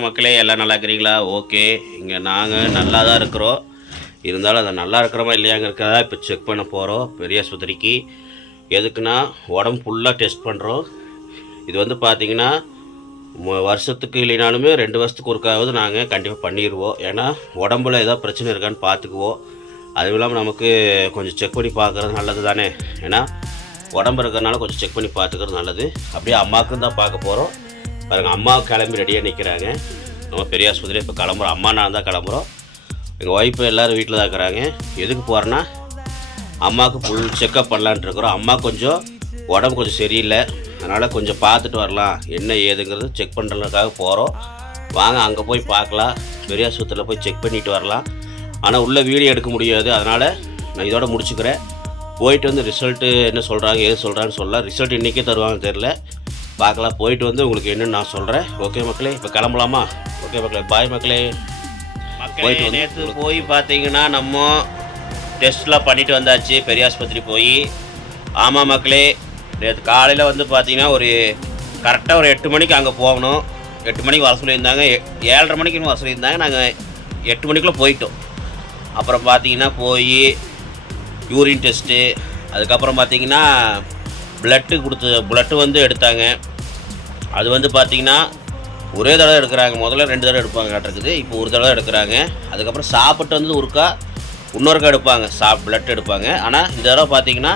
வணக்கம் மக்களே எல்லாம் நல்லா இருக்கிறீங்களா? ஓகே. இங்கே நாங்கள் நல்லா தான் இருக்கிறோம். இருந்தாலும் அது நல்லா இருக்கிறோமா இல்லையாங்கிறதா இப்போ செக் பண்ண போகிறோம் பெரிய ஆஸ்பத்திரிக்கு. எதுக்குன்னா உடம்பு ஃபுல்லாக டெஸ்ட் பண்ணுறோம் இது வந்து பார்த்தீங்கன்னா வருஷத்துக்கு இல்லைனாலுமே ரெண்டு வருஷத்துக்கு ஒருக்காவது நாங்கள் கண்டிப்பாக பண்ணிடுவோம். ஏன்னா உடம்புல ஏதாவது பிரச்சனை இருக்கான்னு பார்த்துக்குவோம் அதுவும் இல்லாமல் நமக்கு கொஞ்சம் செக் பண்ணி பார்க்குறது நல்லது தானே. ஏன்னா உடம்பு இருக்கிறனால கொஞ்சம் செக் பண்ணி பார்த்துக்கிறது நல்லது. அப்படியே அம்மாவுக்கும் தான் பார்க்க போகிறோம் பாருங்கள் அம்மா கிளம்பி ரெடியாக நிற்கிறாங்க நம்ம பெரிய ஆஸ்பத்திரி இப்போ கிளம்புறோம். அம்மா நான் தான் கிளம்புறோம். எங்கள் ஒய்ஃபு எல்லோரும் வீட்டில் தான் இருக்கிறாங்க. எதுக்கு போகிறேன்னா அம்மாவுக்கு ஃபுல் செக்கப் பண்ணலான்ட்டு இருக்கிறோம். அம்மா கொஞ்சம் உடம்பு கொஞ்சம் சரியில்லை. அதனால் கொஞ்சம் பார்த்துட்டு வரலாம். என்ன ஏதுங்கிறது செக் பண்ணுறதுக்காக போகிறோம் வாங்க அங்கே போய் பார்க்கலாம். பெரிய ஆஸ்பத்திரியில் போய் செக் பண்ணிட்டு வரலாம். ஆனால் உள்ளே வீடியோ எடுக்க முடியாது. அதனால் நான் இதோட முடிச்சுக்கிறேன். போயிட்டு வந்து ரிசல்ட்டு என்ன சொல்கிறாங்க ஏது சொல்கிறான்னு சொல்லலாம். ரிசல்ட் இன்றைக்கே தருவாங்கன்னு தெரில பார்க்கலாம். போயிட்டு வந்து உங்களுக்கு என்னன்னு நான் சொல்கிறேன் ஓகே மக்களே இப்போ கிளம்பலாமா? ஓகே மக்களே பாய் மக்களே. போயிட்டு நேற்று போய் பார்த்தீங்கன்னா நம்ம டெஸ்ட்லாம் பண்ணிட்டு வந்தாச்சு பெரிய ஆஸ்பத்திரி போய். ஆமாம் மக்களே நேற்று காலையில் வந்து பார்த்தீங்கன்னா ஒரு கரெக்டாக ஒரு எட்டு மணிக்கு அங்கே போகணும். எட்டு மணிக்கு வர சொல்லியிருந்தாங்க. ஏழரை மணிக்கு வர சொல்லியிருந்தாங்க. நாங்கள் எட்டு மணிக்குள்ளே போயிட்டோம். அப்புறம் பார்த்தீங்கன்னா போய் யூரின் டெஸ்ட்டு அதுக்கப்புறம் பார்த்தீங்கன்னா பிளட்டு கொடுத்து பிளட்டு வந்து எடுத்தாங்க. அது வந்து பார்த்தீங்கன்னா ஒரே தடவை எடுக்கிறாங்க. முதல்ல ரெண்டு தடவை எடுப்பாங்க இருக்குது இப்போ ஒரு தடவை எடுக்கிறாங்க. அதுக்கப்புறம் சாப்பிட்டு வந்து ஒருக்கா இன்னொருக்கா எடுப்பாங்க. சாப் பிளட் எடுப்பாங்க. ஆனால் இந்த தடவை பார்த்தீங்கன்னா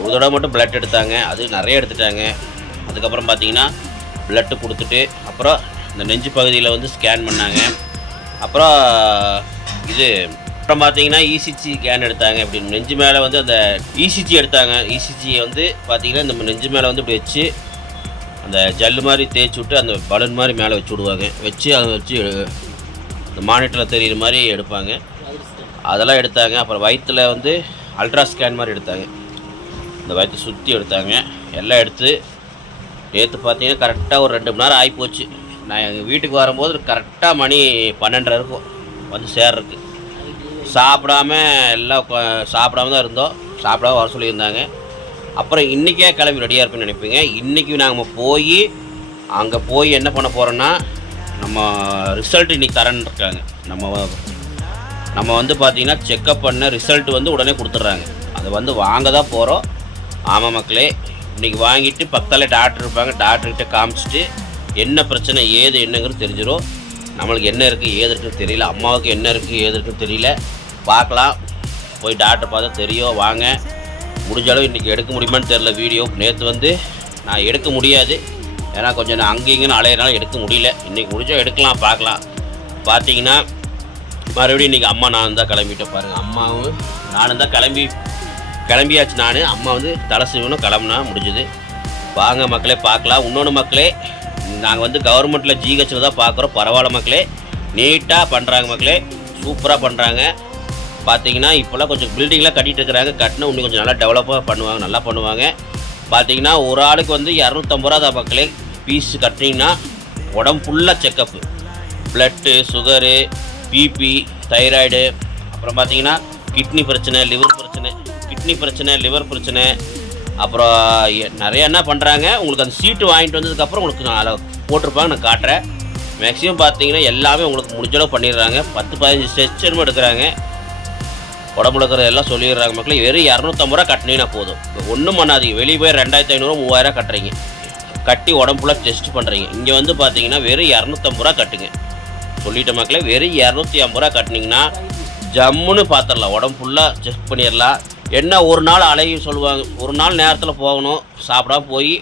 ஒரு தடவை மட்டும் பிளட் எடுத்தாங்க. அது நிறைய எடுத்துட்டாங்க. அதுக்கப்புறம் பார்த்தீங்கன்னா பிளட்டு கொடுத்துட்டு அப்புறம் இந்த நெஞ்சு பகுதியில் வந்து ஸ்கேன் பண்ணாங்க. அப்புறம் இது அப்புறம் பார்த்தீங்கன்னா இசிஜி ஸ்கேன் எடுத்தாங்க. இப்படி நெஞ்சு மேலே வந்து அந்த இசிஜி எடுத்தாங்க. இசிஜியை வந்து பார்த்தீங்கன்னா இந்த நெஞ்சு மேலே வந்து இப்படி வச்சு அந்த ஜல்லு மாதிரி தேய்ச்சி விட்டு அந்த பலூன் மாதிரி மேலே வச்சு விடுவாங்க. வச்சு அதை வச்சு எடு- இந்த மானிட்டரில் தெரிகிற மாதிரி எடுப்பாங்க. அதெல்லாம் எடுத்தாங்க. அப்புறம் வயிற்றில் வந்து அல்ட்ரா ஸ்கேன் மாதிரி எடுத்தாங்க. இந்த வயிற்று சுற்றி எடுத்தாங்க. எல்லாம் எடுத்து நேற்று பார்த்தீங்கன்னா கரெக்டாக ஒரு ரெண்டு மணி நேரம் ஆகிப்போச்சு நான் எங்கள் வீட்டுக்கு வரும்போது கரெக்டாக மணி பன்னெண்டரை இருக்கும். வந்து சேர்றதுக்கு. சாப்பிடாம எல்லாம் சாப்பிடாம தான் இருந்தோம். சாப்பிடாம வர சொல்லியிருந்தாங்க. அப்புறம் இன்றைக்கே கிளம்பி ரெடியாக இருப்பேன்னு நினைப்பீங்க. இன்றைக்கி நாங்கள் போய் அங்கே போய் என்ன பண்ண போகிறோன்னா நம்ம ரிசல்ட் இன்றைக்கி தரேன்னு இருக்காங்க. நம்ம நம்ம வந்து பார்த்திங்கன்னா செக்கப் பண்ண ரிசல்ட் வந்து உடனே கொடுத்துட்றாங்க. அதை வந்து வாங்க தான் போகிறோம் ஆமாம் மக்களே இன்றைக்கி வாங்கிட்டு பக்கத்தில் டாக்டர் இருப்பாங்க. டாக்டர்கிட்ட காமிச்சிட்டு என்ன பிரச்சனை ஏது என்னங்கிறது தெரிஞ்சிடும் நம்மளுக்கு என்ன இருக்குது ஏது இருக்குன்னு தெரியல. அம்மாவுக்கு என்ன இருக்குது ஏது இருக்குன்னு தெரியல. பார்க்கலாம். போய் டாக்டர் பார்த்தா தெரியும். வாங்க. முடிஞ்ச அளவு இன்றைக்கி எடுக்க முடியுமான்னு தெரில வீடியோ. நேற்று வந்து நான் எடுக்க முடியாது. ஏன்னா கொஞ்சம் நான் அங்கே இங்கேன்னு அலையிறனால எடுக்க முடியல. இன்றைக்கி முடிஞ்சால் எடுக்கலாம் பார்க்கலாம். பார்த்தீங்கன்னா மறுபடியும் இன்றைக்கி அம்மா நான் தான் கிளம்பிட்டேன் பாருங்கள் அம்மாவும் நானும் தான் கிளம்பி கிளம்பியாச்சு நான். அம்மா வந்து தலை சீவனும் கிளம்புனா முடிஞ்சுது. வாங்க மக்களே பார்க்கலாம். இன்னொன்று மக்களே நாங்கள் வந்து கவர்மெண்ட்டில் ஜிஹெச்சில் தான் பார்க்குறோம். பரவாயில்ல மக்களே. நீட்டாக பண்ணுறாங்க மக்களே. சூப்பராக பண்ணுறாங்க பார்த்தீங்கன்னா இப்போல்லாம் கொஞ்சம் பில்டிங்லாம் கட்டிட்டு இருக்கிறாங்க. கட்டினா இன்னும் கொஞ்சம் நல்லா டெவலப்பாக பண்ணுவாங்க நல்லா பண்ணுவாங்க. பார்த்தீங்கன்னா ஒரு ஆளுக்கு வந்து இரநூத்தம்பது ரூபா தான் மக்களே. பீஸ் கட்டினீங்கன்னா உடம்பு ஃபுல்லாக checkup blood sugar BP thyroid அப்புறம் பார்த்தீங்கன்னா கிட்னி பிரச்சனை லிவர் பிரச்சனை கிட்னி பிரச்சனை லிவர் பிரச்சனை. அப்புறம் நிறைய என்ன பண்ணுறாங்க உங்களுக்கு அந்த சீட்டு வாங்கிட்டு வந்ததுக்கப்புறம் உங்களுக்கு நான் அதில் போட்டிருப்பாங்க நான் காட்டுறேன். மேக்ஸிமம் பார்த்தீங்கன்னா எல்லாமே உங்களுக்கு முடிஞ்ச அளவு பண்ணிடுறாங்க. பத்து பதினஞ்சு செச்சனும் எடுக்கிறாங்க. உடம்புல இருக்கிற எல்லாம் சொல்லிடுறாங்க மக்களே வெறும் இரநூத்தம்பது ரூபா கட்டினீங்கன்னா போதும். இப்போ ஒன்றும் பண்ணாதீங்க. வெளியே போய் ரெண்டாயிரத்தி ஐநூறு மூவாயிரம் கட்டுறீங்க. கட்டி உடம்புல டெஸ்ட் பண்ணுறீங்க இங்கே வந்து பார்த்தீங்கன்னா வெறும் இரநூத்தம்பது ரூபா கட்டுங்க. சொல்லிட்ட மக்களே வெறும் இரநூத்தி ஐம்பது ரூபா கட்டினீங்கன்னா ஜம்முன்னு பார்த்துடலாம் உடம்பு ஃபுல்லாக செக் பண்ணிடலாம். என்ன ஒரு நாள் அலைய சொல்லுவாங்க. ஒரு நாள் நேரத்தில் போகணும். சாப்பிடாம போய்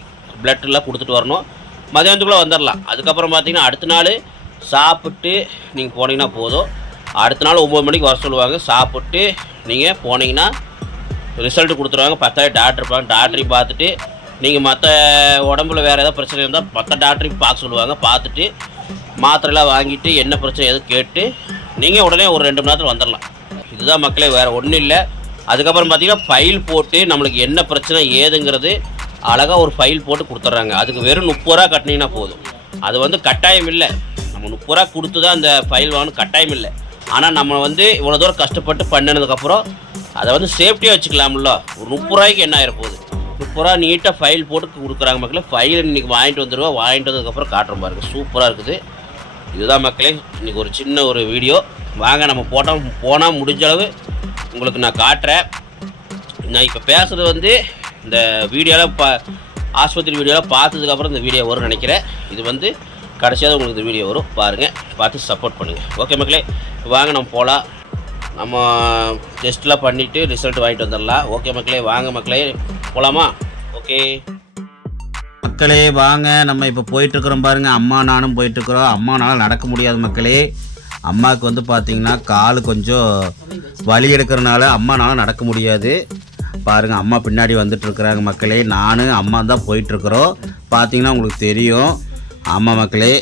பிளட்டெல்லாம் கொடுத்துட்டு வரணும். மதியானத்துக்குள்ளே வந்துடலாம். அதுக்கப்புறம் பார்த்தீங்கன்னா அடுத்த நாள் சாப்பிட்டு நீங்கள் போனீங்கன்னா போதும். அடுத்த நாள் ஒம்பது மணிக்கு வர சொல்லுவாங்க. சாப்பிட்டு நீங்கள் போனீங்கன்னா ரிசல்ட் கொடுத்துருவாங்க. பத்தாயிரம் டாக்டர் இருப்பாங்க டாக்டரையும் பார்த்துட்டு நீங்கள் மற்ற உடம்புல வேறு ஏதாவது பிரச்சனை இருந்தால் மற்ற டாக்டரையும் பார்க்க சொல்லுவாங்க. பார்த்துட்டு மாத்திரைலாம் வாங்கிட்டு என்ன பிரச்சனை எதுவும் கேட்டு நீங்கள் உடனே ஒரு ரெண்டு மணி நேரத்தில் வந்துடலாம் இதுதான் மக்களே வேறு ஒன்றும் இல்லை. அதுக்கப்புறம் பார்த்தீங்கன்னா ஃபைல் போட்டு நம்மளுக்கு என்ன பிரச்சனை ஏதுங்கிறது அழகாக ஒரு ஃபைல் போட்டு கொடுத்துட்றாங்க. அதுக்கு வெறும் முப்பது ரூபா கட்டினீங்கன்னா போதும். அது வந்து கட்டாயம் இல்லை. நம்ம முப்பது ரூபா கொடுத்து தான் அந்த ஃபைல் வாங்கணும். கட்டாயம் இல்லை. ஆனால் நம்ம வந்து இவ்வளோ தூரம் கஷ்டப்பட்டு பண்ணினதுக்கப்புறம் அதை வந்து சேஃப்டியாக வச்சுக்கலாம்ல. ஒரு முப்பது ரூபாய்க்கு என்ன ஆயிர போகுது முப்பது ரூபா நீட்டாக ஃபைல் போட்டு கொடுக்குறாங்க மக்களே. ஃபைல் இன்றைக்கி வாங்கிட்டு வந்துடுவோம் வாங்கிட்டு வந்ததுக்கப்புறம் காட்டுற பாருங்க. சூப்பராக இருக்குது. இதுதான் மக்களே இன்றைக்கி ஒரு சின்ன ஒரு வீடியோ வாங்க நம்ம போட்டால் போனால் முடிஞ்ச அளவு உங்களுக்கு நான் காட்டுறேன். நான் இப்போ பேசுகிறது வந்து இந்த வீடியோவில் பா ஆஸ்பத்திரி வீடியோவில் பார்த்ததுக்கப்புறம் இந்த வீடியோ வரும்னு நினைக்கிறேன். இது வந்து கடைசியாக உங்களுக்கு இந்த வீடியோ வரும். பாருங்கள் பார்த்து சப்போர்ட் பண்ணுங்கள் ஓகே மக்களே வாங்க நம்ம போகலாம் நம்ம டெஸ்ட்லாம் பண்ணிவிட்டு ரிசல்ட் வாங்கிட்டு வந்துடலாம். ஓகே மக்களே வாங்க மக்களே போகலாமா ஓகே மக்களே வாங்க. நம்ம இப்போ போயிட்டுருக்குறோம் பாருங்கள் அம்மா நானும் போயிட்டுருக்குறோம் அம்மானாலும் நடக்க முடியாது மக்களே. அம்மாவுக்கு வந்து பார்த்திங்கன்னா கால் கொஞ்சம் வலி எடுக்கிறனால அம்மானால நடக்க முடியாது. பாருங்கள் அம்மா பின்னாடி வந்துட்டுருக்குறாங்க மக்களே. நானும் அம்மா தான் போயிட்டுருக்குறோம் பார்த்தீங்கன்னா உங்களுக்கு தெரியும். ஆமாம் மக்களே.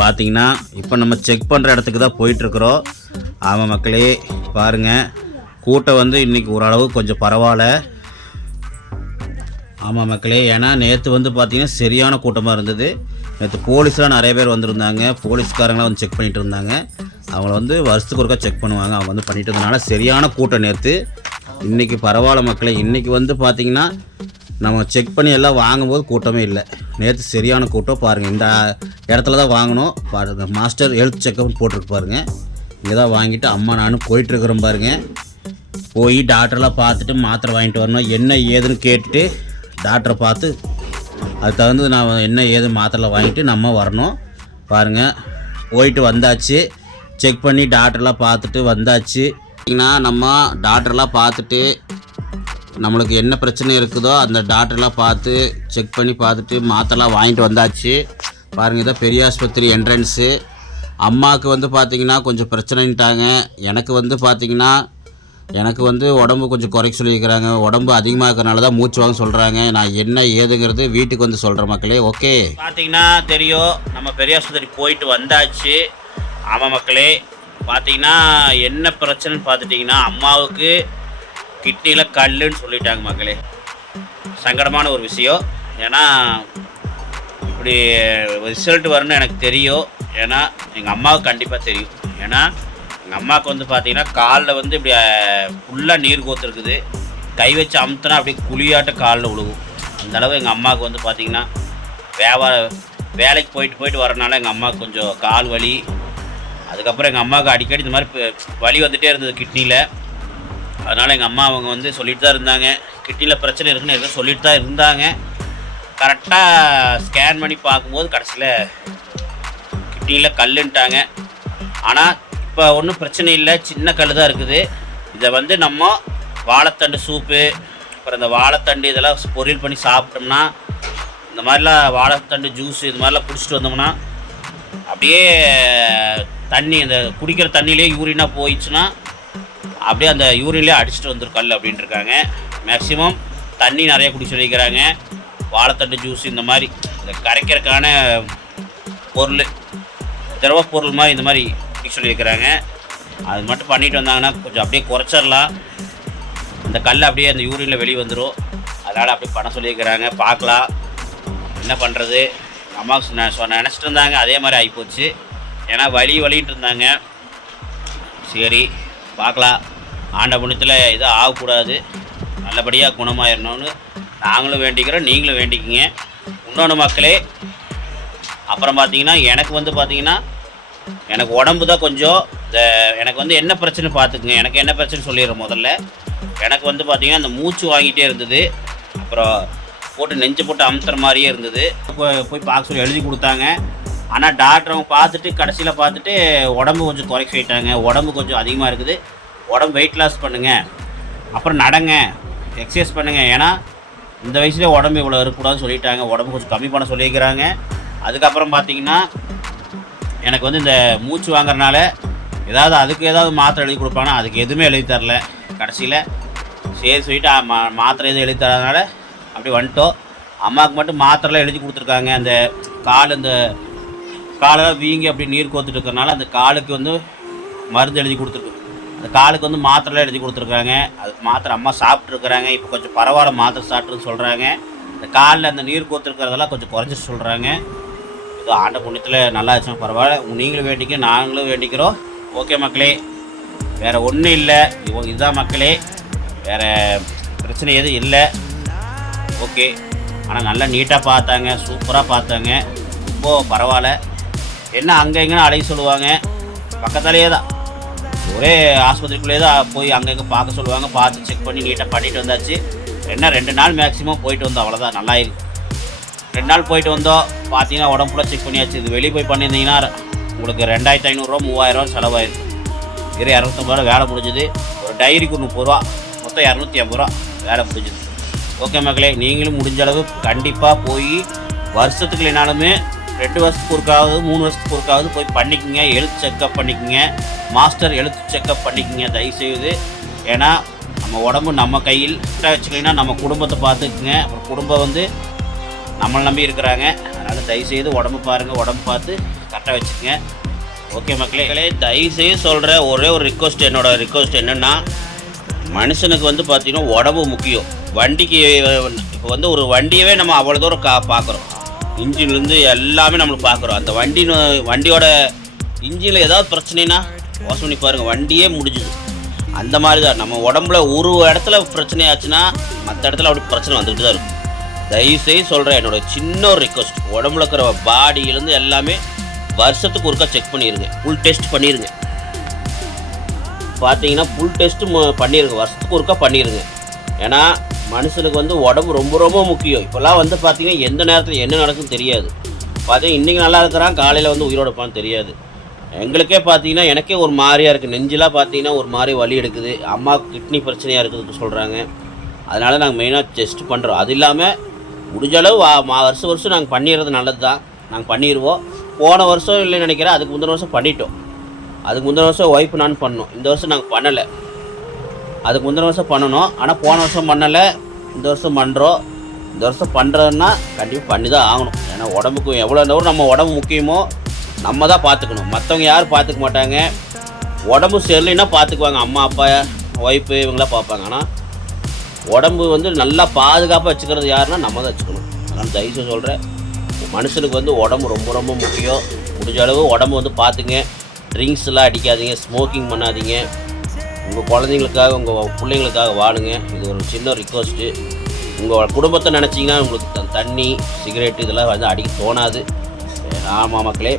பார்த்தீங்கன்னா இப்போ நம்ம செக் பண்ணுற இடத்துக்கு தான் போயிட்டுருக்குறோம். ஆமாம் மக்களே பாருங்கள் கூட்டம் வந்து இன்றைக்கி ஓரளவு கொஞ்சம் பரவாயில்ல. ஆமாம் மக்களே ஏன்னா நேற்று வந்து பார்த்திங்கன்னா சரியான கூட்டமாக இருந்தது. நேற்று போலீஸ்லாம் நிறைய பேர் வந்திருந்தாங்க. போலீஸ்காரங்களாம் வந்து செக் பண்ணிட்டு இருந்தாங்க. அவங்கள வந்து வருஷத்துக்கு ஒருக்கா செக் பண்ணுவாங்க. அவங்க வந்து பண்ணிட்டு இருந்தனால சரியான கூட்டம் நேற்று இன்றைக்கி பரவாயில்ல மக்களே. இன்றைக்கி வந்து பார்த்திங்கன்னா நம்ம செக் பண்ணி எல்லாம் வாங்கும்போது கூட்டமே இல்லை. நேற்று சரியான கூட்டம் பாருங்கள் இந்த இடத்துல தான் வாங்கணும் பாருங்கள் மாஸ்டர் ஹெல்த் செக்கப் போட்டிருக்கு பாருங்கள் இங்கே தான் வாங்கிட்டு அம்மா நானும் போயிட்டுருக்குறோம் பாருங்கள் போய் டாக்டர்லாம் பார்த்துட்டு மாத்திரை வாங்கிட்டு வரணும். என்ன ஏதுன்னு கேட்டுட்டு டாக்டரை பார்த்து அது தகுந்து நான் என்ன ஏது மாத்திரை வாங்கிட்டு நம்ம வரணும். பாருங்கள் போயிட்டு வந்தாச்சு. செக் பண்ணி டாக்டர்லாம் பார்த்துட்டு வந்தாச்சு. நம்ம டாக்டர்லாம் பார்த்துட்டு நம்மளுக்கு என்ன பிரச்சனை இருக்குதோ அந்த டாக்டர்லாம் பார்த்து செக் பண்ணி பார்த்துட்டு மாத்தெல்லாம் வாங்கிட்டு வந்தாச்சு. பாருங்கள் இதான் பெரிய ஆஸ்பத்திரி என்ட்ரன்ஸு அம்மாவுக்கு வந்து பார்த்திங்கன்னா கொஞ்சம் பிரச்சனைன்ட்டாங்க. எனக்கு வந்து பார்த்திங்கன்னா எனக்கு வந்து உடம்பு கொஞ்சம் குறைக்க சொல்லியிருக்கிறாங்க. உடம்பு அதிகமாக இருக்கிறனால தான் மூச்சு வாங்க சொல்கிறாங்க நான் என்ன ஏதுங்கிறது வீட்டுக்கு வந்து சொல்கிற மக்களே ஓகே? பார்த்தீங்கன்னா தெரியும் நம்ம பெரிய ஆஸ்பத்திரி போயிட்டு வந்தாச்சு. ஆமாம் மக்களே பார்த்தீங்கன்னா என்ன பிரச்சனைன்னு பார்த்துட்டிங்கன்னா அம்மாவுக்கு கிட்னியில் கல்லுன்னு சொல்லிட்டாங்க மக்களே. சங்கடமான ஒரு விஷயம். ஏன்னா இப்படி ரிசல்ட் வரும்னு எனக்கு தெரியும். ஏன்னா எங்கள் அம்மாவுக்கு கண்டிப்பாக தெரியும். ஏன்னா எங்கள் அம்மாவுக்கு வந்து பார்த்தீங்கன்னா காலில் வந்து இப்படி ஃபுல்லாக நீர் கோத்துருக்குது. கை வச்சு அமுத்துனா அப்படியே குழியாட்ட காலில் விழுகும் அந்த அளவு எங்கள் அம்மாவுக்கு வந்து பார்த்தீங்கன்னா வியாபார வேலைக்கு போயிட்டு போயிட்டு வரனால எங்கள் அம்மாவுக்கு கொஞ்சம் கால் வலி. அதுக்கப்புறம் எங்கள் அம்மாவுக்கு அடிக்கடி இந்த மாதிரி வலி வந்துகிட்டே இருந்தது கிட்னியில். அதனால் எங்கள் அம்மா அவங்க வந்து சொல்லிட்டு தான் இருந்தாங்க. கிட்னியில் பிரச்சனை இருக்குன்னு எதுவும் சொல்லிட்டு தான் இருந்தாங்க. கரெக்டாக ஸ்கேன் பண்ணி பார்க்கும்போது கடைசியில் கிட்னியில் கல்லுன்ட்டாங்க. ஆனால் இப்போ ஒன்றும் பிரச்சனை இல்லை. சின்ன கல் தான் இருக்குது. இதை வந்து நம்ம வாழைத்தண்டு சூப்பு அப்புறம் இந்த வாழைத்தண்டு இதெல்லாம் பொரியல் பண்ணி சாப்பிட்டோம்னா இந்த மாதிரிலாம் வாழைத்தண்டு ஜூஸ் இது மாதிரிலாம் குடிச்சிட்டு வந்தோம்னா அப்படியே தண்ணி இந்த குடிக்கிற தண்ணியிலே யூரினாக போயிடுச்சுன்னா அப்படியே அந்த யூரின்லேயே அடிச்சுட்டு வந்துடும் கல் அப்படின்ட்டு இருக்காங்க மேக்ஸிமம் தண்ணி நிறைய குடிச்சு சொல்லிக்கிறாங்க வாழைத்தண்டு ஜூஸ் இந்த மாதிரி. இந்த கரைக்கிறதுக்கான பொருள் திரவ பொருள் மாதிரி இந்த மாதிரி குடிக்க சொல்லியிருக்கிறாங்க. அது மட்டும் பண்ணிட்டு வந்தாங்கன்னா கொஞ்சம் அப்படியே குறைச்சிடலாம். இந்த கல் அப்படியே அந்த யூரினில் வெளியே வந்துடும் அதனால் அப்படி பண்ண சொல்லியிருக்கிறாங்க. பார்க்கலாம். என்ன பண்ணுறது அம்மாவுக்கு சொ நினச்சிட்டு இருந்தாங்க. அதே மாதிரி ஆகிப்போச்சு ஏன்னா வலி வலின்ட்டு இருந்தாங்க. சரி பார்க்கலாம். ஆண்ட புண்ணியத்தில் இது ஆகக்கூடாது. நல்லபடியாக குணமாயிடணும்னு நாங்களும் வேண்டிக்கிறோம் நீங்களும் வேண்டிக்கிங்க. இன்னொன்று மக்களே அப்புறம் பார்த்தீங்கன்னா எனக்கு வந்து பார்த்தீங்கன்னா எனக்கு உடம்பு தான் கொஞ்சம் இந்த எனக்கு வந்து என்ன பிரச்சனை பார்த்துக்குங்க எனக்கு என்ன பிரச்சனை சொல்லிடுறேன் முதல்ல. எனக்கு வந்து பார்த்தீங்கன்னா அந்த மூச்சு வாங்கிட்டே இருந்தது. அப்புறம் போட்டு நெஞ்சு போட்டு அமுத்துற மாதிரியே இருந்தது. போய் போய் பார்க்க சொல்லி எழுதி கொடுத்தாங்க. ஆனால் டாக்டர் அவங்க பார்த்துட்டு கடைசியில் பார்த்துட்டு உடம்பு கொஞ்சம் குறைக்க சொல்லிட்டாங்க உடம்பு கொஞ்சம் அதிகமாக இருக்குது. உடம்பு வெயிட் லாஸ் பண்ணுங்கள் அப்புறம் நடங்க. எக்ஸசைஸ் பண்ணுங்கள் ஏன்னா இந்த வயசுலேயே உடம்பு இவ்வளோ இருக்கக்கூடாதுன்னு சொல்லிட்டாங்க. உடம்பு கொஞ்சம் கம்மி பண்ண சொல்லியிருக்கிறாங்க. அதுக்கப்புறம் பார்த்தீங்கன்னா எனக்கு வந்து இந்த மூச்சு வாங்குறனால ஏதாவது அதுக்கு ஏதாவது மாத்திரை எழுதி கொடுப்பானா அதுக்கு எதுவுமே எழுதி தரல. கடைசியில் சரி சொல்லிட்டு மா மாத்திரை எதுவும் எழுதி தரதுனால அப்படி வந்துட்டோம். அம்மாவுக்கு மட்டும் மாத்திரைலாம் எழுதி கொடுத்துருக்காங்க. அந்த கால் இந்த காலெல்லாம் வீங்கி அப்படி நீர் கோத்துட்டு இருக்கிறனால அந்த காலுக்கு வந்து மருந்து எழுதி கொடுத்துருக்கு இந்த காலுக்கு வந்து மாத்திரைலாம் எழுதி கொடுத்துருக்காங்க அதுக்கு மாத்திரை அம்மா சாப்பிட்ருக்குறாங்க இப்போ கொஞ்சம் பரவாயில்ல மாத்திரை சாப்பிட்ருன்னு சொல்கிறாங்க இந்த காலில் அந்த நீர் கோத்துருக்கிறதெல்லாம் கொஞ்சம் குறைஞ்சி சொல்கிறாங்க இது ஆண்ட புண்ணியத்தில் நல்லா இருந்துச்சுன்னா பரவாயில்ல. நீங்களும் வேண்டிக்க நாங்களும் வேண்டிக்கிறோம். ஓகே மக்களே வேறு ஒன்றும் இல்லை. இதுதான் மக்களே. வேறு பிரச்சனை எதுவும் இல்லை. ஓகே. ஆனால் நல்லா நீட்டாக பார்த்தாங்க சூப்பராக பார்த்தாங்க. ரொம்ப பரவாயில்ல. என்ன அங்கே எங்கேன்னு அடைய சொல்லுவாங்க. பக்கத்தாலேயே தான். ஒரே ஆஸ்பத்திரிக்குள்ளேயே தான் போய் அங்கங்கே பார்க்க சொல்லுவாங்க. பார்த்து செக் பண்ணி நீட்டாக பண்ணிட்டு வந்தாச்சு. என்ன ரெண்டு நாள் மேக்ஸிமம் போயிட்டு வந்தோம். அவ்வளோதான் நல்லா இருக்கு. ரெண்டு நாள் போயிட்டு வந்தோம். பார்த்தீங்கன்னா உடம்பு ஃபுல்லாக செக் பண்ணியாச்சு. இது வெளியே போய் பண்ணியிருந்தீங்கன்னா உங்களுக்கு ரெண்டாயிரத்து ஐநூறுரூவா மூவாயிரரூவா செலவாயிருக்கு. இரு இரநூத்தம்பது ரூபா வேலை முடிஞ்சுது. ஒரு டைரிக்கு முப்பது ரூபா. மொத்தம் இரநூத்தி ஐம்பது ரூபா வேலை முடிஞ்சுது. ஓகே மக்களே நீங்களும் முடிஞ்ச அளவு கண்டிப்பாக போய் வருஷத்துக்கு இல்லைனாலுமே ரெண்டு வருஷத்துக்கு ஒருக்காவது மூணு வருஷத்துக்கு ஒருக்காவது போய் பண்ணிக்கோங்க எழுத்து செக்கப் பண்ணிக்கோங்க மாஸ்டர் எழுத்து செக்கப் பண்ணிக்கோங்க தயவுசெய்து. ஏன்னா நம்ம உடம்பு நம்ம கையில் கரெக்டாக வச்சுக்கலைன்னா நம்ம குடும்பத்தை பார்த்துக்குங்க. அப்புறம் குடும்பம் வந்து நம்மளை நம்பி இருக்கிறாங்க. அதனால் தயவுசெய்து உடம்பு பாருங்கள் உடம்பு பார்த்து கரெக்டாக வச்சுக்கோங்க. ஓகே மக்களே. தயவுசெய்து சொல்கிற ஒரே ஒரு ரிக்வஸ்ட் என்னோட ரிக்வஸ்ட் என்னென்னா மனுஷனுக்கு வந்து பார்த்திங்கன்னா உடம்பு முக்கியம். வண்டிக்கு இப்போ வந்து ஒரு வண்டியவே நம்ம அவ்வளோ தூரம் கா பார்க்குறோம். இன்ஜின்லேருந்து எல்லாமே நம்மளுக்கு பார்க்குறோம். அந்த வண்டி வண்டியோட இன்ஜினில் ஏதாவது பிரச்சனைனா வாஷ் பண்ணி பாருங்கள் வண்டியே முடிஞ்சுது. அந்த மாதிரி தான் நம்ம உடம்புல ஒரு இடத்துல பிரச்சனை ஆச்சுன்னா மற்ற இடத்துல அப்படி பிரச்சனை வந்துக்கிட்டு தான் இருக்கும். தயவுசெய்து சொல்கிறேன் என்னோட சின்ன ஒரு ரிக்வஸ்ட் உடம்புல இருக்கிற பாடியிலேருந்து எல்லாமே வருஷத்துக்கு ஒருக்கா செக் பண்ணிடுங்க ஃபுல் டெஸ்ட் பண்ணிடுங்க பார்த்தீங்கன்னா ஃபுல் டெஸ்ட்டு பண்ணிடுங்க வருஷத்துக்கு ஒருக்கா பண்ணிடுங்க ஏன்னா மனுஷனுக்கு வந்து உடம்பு ரொம்ப ரொம்ப முக்கியம். இப்போல்லாம் வந்து பார்த்திங்கன்னா எந்த நேரத்தில் என்ன நடக்கும் தெரியாது. பார்த்தீங்கன்னா இன்றைக்கி நல்லா இருக்கிறான் காலையில் வந்து உயிரோட இருப்பான்னு தெரியாது. எங்களுக்கே பார்த்தீங்கன்னா எனக்கே ஒரு மாதிரியாக இருக்குது நெஞ்செலாம் பார்த்தீங்கன்னா ஒரு மாதிரி வலி எடுக்குது. அம்மாவுக்கு கிட்னி பிரச்சனையாக இருக்குதுன்னு சொல்கிறாங்க அதனால் நாங்கள் மெயினாக டெஸ்ட் பண்ணுறோம் அது இல்லாமல் முடிஞ்ச அளவு மா வருஷம் வருஷம் நாங்கள் பண்ணிடுறது நல்லது தான் நாங்கள் பண்ணிடுவோம். போன வருஷம் இல்லைன்னு நினைக்கிறேன் அதுக்கு முந்தின வருஷம் பண்ணிட்டோம். அதுக்கு முந்தின வருஷம் ஒய்ஃப் நான் பண்ணோம். இந்த வருஷம் நாங்கள் பண்ணலை. அதுக்கு முந்தின வருஷம் பண்ணணும். ஆனால் போன வருஷம் பண்ணலை. இந்த வருஷம் பண்ணுறோம் இந்த வருஷம் பண்ணுறதுன்னா கண்டிப்பாக பண்ணி தான் ஆகணும். ஏன்னா உடம்புக்கு எவ்வளோ தூரம் நம்ம உடம்பு முக்கியமோ நம்ம தான் பார்த்துக்கணும் மற்றவங்க யாரும் பார்த்துக்க மாட்டாங்க. உடம்பு சரியில்லைன்னா பார்த்துக்குவாங்க அம்மா அப்பா ஒய்ஃபு இவங்களாம் பார்ப்பாங்க ஆனால் உடம்பு வந்து நல்லா பாதுகாப்பாக வச்சுக்கிறது யாருன்னா நம்ம தான் வச்சுக்கணும். அதனால் தயவுசெய்து சொல்கிறேன் மனுஷனுக்கு வந்து உடம்பு ரொம்ப ரொம்ப முக்கியம். முடிஞ்ச அளவு உடம்பு வந்து பார்த்துங்க ட்ரிங்க்ஸ்லாம் அடிக்காதீங்க. ஸ்மோக்கிங் பண்ணாதீங்க. உங்கள் குழந்தைங்களுக்காக உங்கள் பிள்ளைங்களுக்காக வாழுங்க இது ஒரு சின்ன ரிக்வஸ்ட்டு உங்கள் குடும்பத்தை நினச்சிங்கன்னா உங்களுக்கு தண்ணி சிகரெட் இதெல்லாம் வந்து அடிக்க தோணாது. ஆமாம் மக்களே.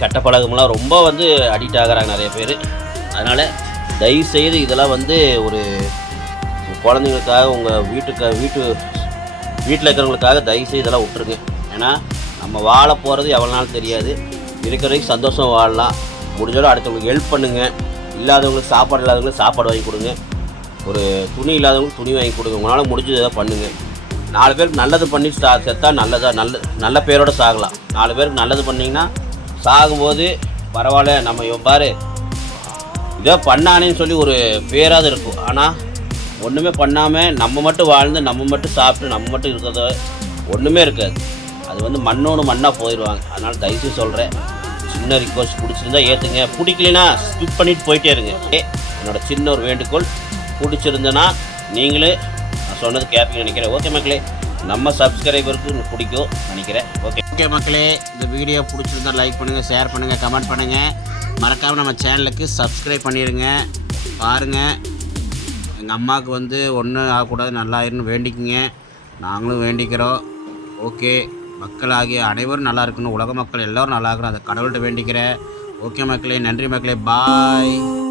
கெட்ட பழக்கமெல்லாம் ரொம்ப வந்து அடிக்ட் ஆகுறாங்க நிறைய பேர். அதனால் தயவுசெய்து இதெல்லாம் வந்து ஒரு குழந்தைங்களுக்காக உங்கள் வீட்டுக்கு வீட்டு வீட்டில் இருக்கிறவங்களுக்காக தயவுசெய்து இதெல்லாம் விட்டுருங்க. ஏன்னா நம்ம வாழ போகிறது எவ்வளோ நாள் தெரியாது. இருக்கிற சந்தோஷம் வாழலாம். முடிஞ்சாலும் அடுத்தவங்களுக்கு ஹெல்ப் பண்ணுங்கள் இல்லாதவங்களுக்கு சாப்பாடு இல்லாதவங்களுக்கு சாப்பாடு வாங்கி கொடுங்க. ஒரு துணி இல்லாதவங்களுக்கு துணி வாங்கி கொடுங்க. உங்களால் முடிஞ்சது எதாவது பண்ணுங்கள் நாலு பேருக்கு நல்லது பண்ணி சா செத்தா நல்லதாக நல்ல நல்ல பேரோடு சாகலாம். நாலு பேருக்கு நல்லது பண்ணிங்கன்னா சாகும்போது பரவாயில்ல நம்ம எவ்வாறு பாரு. இதோ பண்ணானேன்னு சொல்லி ஒரு பேராது இருக்கும். ஆனால் ஒன்றுமே பண்ணாமல் நம்ம மட்டும் வாழ்ந்து நம்ம மட்டும் சாப்பிட்டு நம்ம மட்டும் இருக்கிறத ஒன்றுமே இருக்காது. அது வந்து மண்ணோடு மண்ணாக போயிடுவாங்க அதனால் தயவுசு சொல்கிறேன் சின்ன ரிக்வஸ்ட் பிடிச்சிருந்தா ஏற்றுங்க பிடிக்கலனா ஸ்கிப் பண்ணிட்டு போயிட்டே இருங்க. என்னோட சின்ன ஒரு வேண்டுகோள். பிடிச்சிருந்தனா நீங்களே நான் சொன்னது கேட்பீங்க நினைக்கிறேன். ஓகே மக்களே நம்ம சப்ஸ்கிரைபருக்கு பிடிக்கும் நினைக்கிறேன். ஓகே ஓகே மக்களே இந்த வீடியோ பிடிச்சிருந்தா லைக் பண்ணுங்கள் ஷேர் பண்ணுங்கள் கமெண்ட் பண்ணுங்கள் மறக்காமல் நம்ம சேனலுக்கு சப்ஸ்கிரைப் பண்ணிடுங்க பாருங்கள் எங்கள் அம்மாவுக்கு வந்து ஒன்றும் ஆகக்கூடாது நல்லாயிருன்னு வேண்டிக்குங்க. நாங்களும் வேண்டிக்கிறோம். ஓகே மக்களாகிய அனைவரும் நல்லா இருக்கணும். உலக மக்கள் எல்லோரும் நல்லா இருக்கணும். அந்த கடவுள்கிட்ட வேண்டிக்கிறேன். ஓகே மக்களே நன்றி மக்களே. பாய்.